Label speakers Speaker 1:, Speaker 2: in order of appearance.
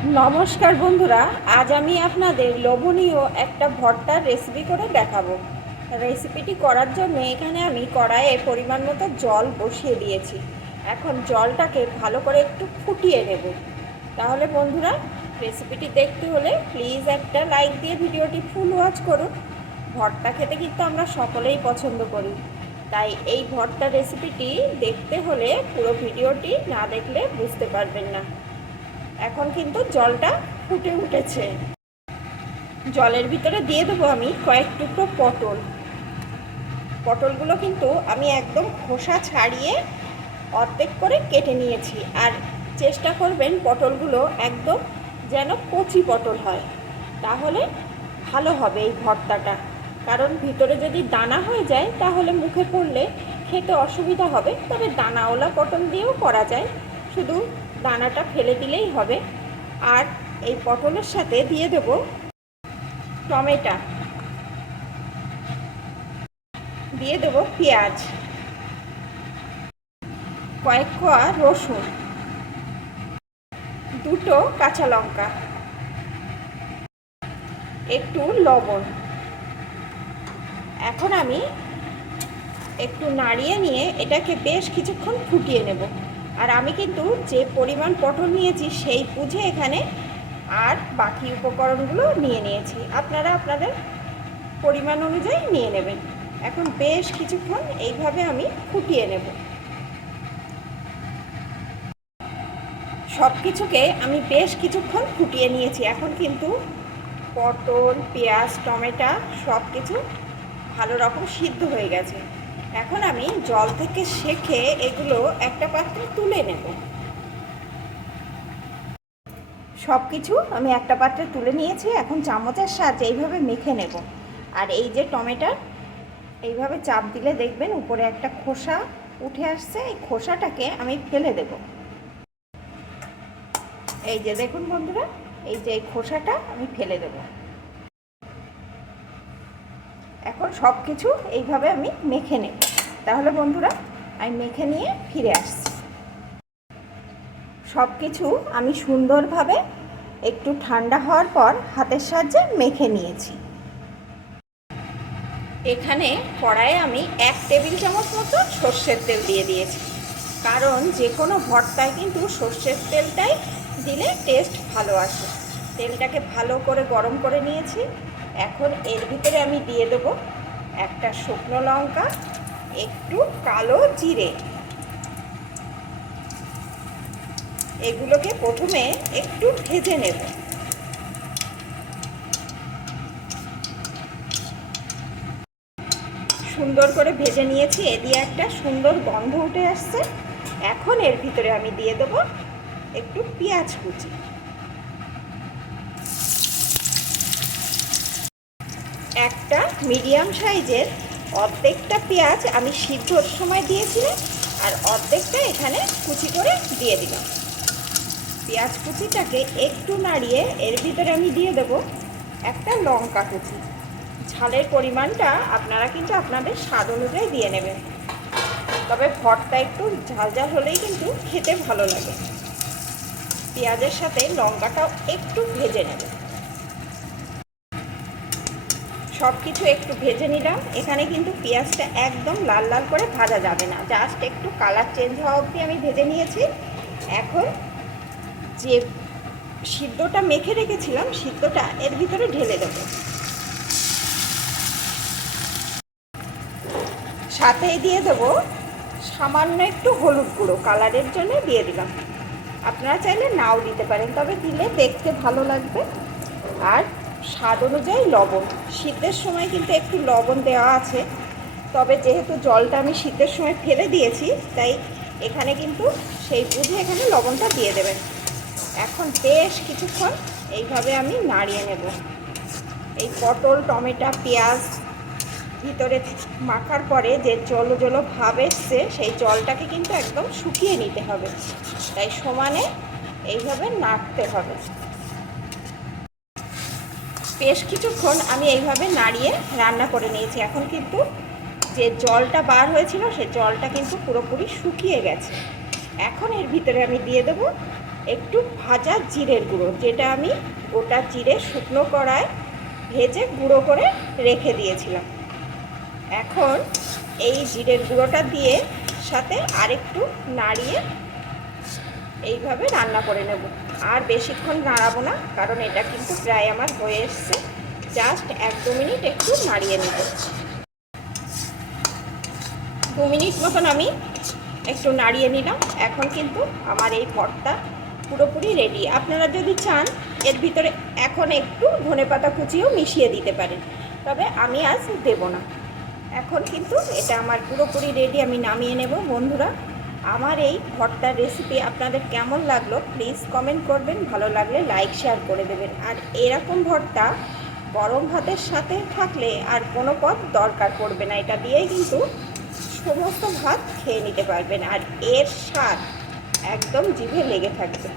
Speaker 1: নমস্কার বন্ধুরা, আজ আমি আপনাদের লোভনীয় একটা ভর্তার রেসিপি করে দেখাবো। রেসিপিটি করার জন্য এখানে আমি কড়াইয়ে পরিমাণ মতো জল বসিয়ে দিয়েছি। এখন জলটাকে ভালো করে একটু ফুটিয়ে নেব। তাহলে বন্ধুরা রেসিপিটি দেখতে হলে প্লিজ একটা লাইক দিয়ে ভিডিওটি ফুল ওয়াচ করুন। ভর্তা খেতে কিন্তু আমরা সকলেই পছন্দ করি। তাই এই ভর্তা রেসিপিটি দেখতে হলে পুরো ভিডিওটি না দেখলে বুঝতে পারবেন না। এখন কিন্তু জলটা ফুটে উঠেছে। জলের ভিতরে দিয়ে দেবো আমি কয়েক টুকরো পটল। পটলগুলো কিন্তু আমি একদম খোসা ছাড়িয়ে অর্ধেক করে কেটে নিয়েছি। আর চেষ্টা করবেন পটলগুলো একদম যেন কচি পটল হয়, তাহলে ভালো হবে এই ভর্তাটা। কারণ ভিতরে যদি দানা হয়ে যায়, তাহলে মুখে পড়লে খেতে অসুবিধা হবে। তবে দানাওয়ালা পটল দিয়েও করা যায়। শুধু দানাটা ফেলে দিলেই হবে। আর এই পটলের সাথে দিয়ে দেব টমেটো। দিয়ে দেব পেঁয়াজ। কয়েক কোয়া রসুন। দুটো কাঁচা লঙ্কা। একটু লবণ। এখন আমি একটু নাড়িয়ে নিয়ে এটাকে বেশ কিছুক্ষণ ফুটিয়ে নেব। আর আমি কিন্তু যে পরিমাণ পটল নিয়েছি সেই বুঝে এখানে আর বাকি উপকরণগুলো নিয়ে নিয়েছি। আপনারা আপনাদের পরিমাণ অনুযায়ী নিয়ে নেবেন। এখন বেশ কিছুক্ষণ এইভাবে আমি ফুটিয়ে নেব। সব কিছুকে আমি বেশ কিছুক্ষণ ফুটিয়ে নিয়েছি। এখন কিন্তু পটল, পেঁয়াজ, টমেটো সব কিছু ভালো রকম সিদ্ধ হয়ে গেছে। এখন আমি জল থেকে শেখে এগুলো একটা পাত্রে তুলে নেব। সব কিছু আমি একটা পাত্রে তুলে নিয়েছি, এখন চামচের সাহায্যে এইভাবে মেখে নেব। আর এই যে টমেটো এইভাবে চাপ দিলে দেখবেন উপরে একটা খোসা উঠে আসছে, এই খোসাটাকে আমি ফেলে দেব। এই যে দেখুন বন্ধুরা, এই যে এই খোসাটা আমি ফেলে দেব এখন সব কিছু এইভাবে আমি মেখে নেব। তাহলে বন্ধুরা, আমি মেখে নিয়ে ফিরে আসছি। সব কিছু আমি সুন্দরভাবে একটু ঠান্ডা হওয়ার পর হাতের সাহায্যে মেখে নিয়েছি। এখানে কড়াইয়ে আমি এক টেবিল চামচ মতো সর্ষের তেল দিয়ে দিয়েছি। কারণ যে কোনো ভর্তায় কিন্তু সর্ষের তেলটাই দিলে টেস্ট ভালো আসে। তেলটাকে ভালো করে গরম করে নিয়েছি। এখন এর ভিতরে আমি দিয়ে দেবো একটা শুকনো লঙ্কা, একটু কালো জিরে। এগুলোকে প্রথমে একটু ভেজে নেব। সুন্দর করে ভেজে নিয়েছি, এ দিয়ে একটা সুন্দর গন্ধ উঠে আসছে। এখন এর ভিতরে আমি দিয়ে দেবো একটু পেঁয়াজ কুচি। একটা মিডিয়াম সাইজের অর্ধেকটা পেঁয়াজ আমি সিদ্ধর সময় দিয়েছিলাম আর অর্ধেকটা এখানে কুচি করে দিয়ে দিলাম। পেঁয়াজ কুচিটাকে একটু নাড়িয়ে এর ভিতরে আমি দিয়ে দেব একটা লঙ্কা কুচি। ঝালের পরিমাণটা আপনারা কিন্তু আপনাদের স্বাদ অনুযায়ী দিয়ে নেবেন। তবে ভরটা একটু ঝাল ঝাল হলেই কিন্তু খেতে ভালো লাগে। পেঁয়াজের সাথে লঙ্কাটাও একটু ভেজে নেবেন। সব কিছু একটু ভেজে নিলাম। এখানে কিন্তু পেঁয়াজটা একদম লাল লাল করে ভাজা যাবে না। জাস্ট একটু কালার চেঞ্জ হওয়া অবধি আমি ভেজে নিয়েছি। এখন যে সিদ্ধটা মেখে রেখেছিলাম, সিদ্ধটা এর ভিতরে ঢেলে দেব। সাথেই দিয়ে দেবো সামান্য একটু হলুদ গুঁড়ো। কালারের জন্য দিয়ে দিলাম। আপনারা চাইলে নাও দিতে পারেন, তবে দিলে দেখতে ভালো লাগবে। আর স্বাদ অনুযায়ী লবণ। শীতের সময় কিন্তু একটু লবণ দেওয়া আছে, তবে যেহেতু জলটা আমি শীতের সময় ফেলে দিয়েছি, তাই এখানে কিন্তু সেই বুঝে এখানে লবণটা দিয়ে দেবেন। এখন বেশ কিছুক্ষণ এইভাবে আমি নাড়িয়ে নেব। এই পটল, টমেটো, পেঁয়াজ ভিতরে মাখার পরে যে জলো জলো ভাব এসছে, সেই জলটাকে কিন্তু একদম শুকিয়ে নিতে হবে। তাই সমানে এইভাবে নাড়তে হবে। বেশ কিছুক্ষণ আমি এইভাবে নাড়িয়ে রান্না করে নিয়েছি। এখন কিন্তু যে জলটা বার হয়েছিল, সে জলটা কিন্তু পুরোপুরি শুকিয়ে গেছে। এখন এর ভিতরে আমি দিয়ে দেবো একটু ভাজা জিরের গুঁড়ো, যেটা আমি গোটা জিরে শুকনো কড়ায় ভেজে গুঁড়ো করে রেখে দিয়েছিলাম। এখন এই জিরের গুঁড়োটা দিয়ে সাথে আরেকটু নাড়িয়ে এইভাবে রান্না করে নেব। আর বেশিক্ষণ নাড়াবো না, কারণ এটা কিন্তু প্রায় আমার হয়ে এসছে। জাস্ট এক দু মিনিট একটু নাড়িয়ে নেব। দু মিনিট মতন আমি একটু নাড়িয়ে নিলাম। এখন কিন্তু আমার এই ভর্তা পুরোপুরি রেডি আপনারা যদি চান, এর ভিতরে এখন একটু ধনেপাতা কুচিও মিশিয়ে দিতে পারেন। তবে আমি আজ দেব না। এখন কিন্তু এটা আমার পুরোপুরি রেডি আমি নামিয়ে নেব। বন্ধুরা আমার এই ভর্তার রেসিপি আপনাদের কেমন লাগল প্লিজ কমেন্ট করবেন। ভালো লাগলে লাইক শেয়ার করে দেবেন। আর এরকম ভর্তা গরম ভাতের সাথে থাকলে আর কোনো পদ দরকার পড়বে না। এটা দিয়েই কিন্তু সমস্ত ভাত খেয়ে নিতে পারবেন। আর এর স্বাদ একদম জিভে লেগে থাকবে।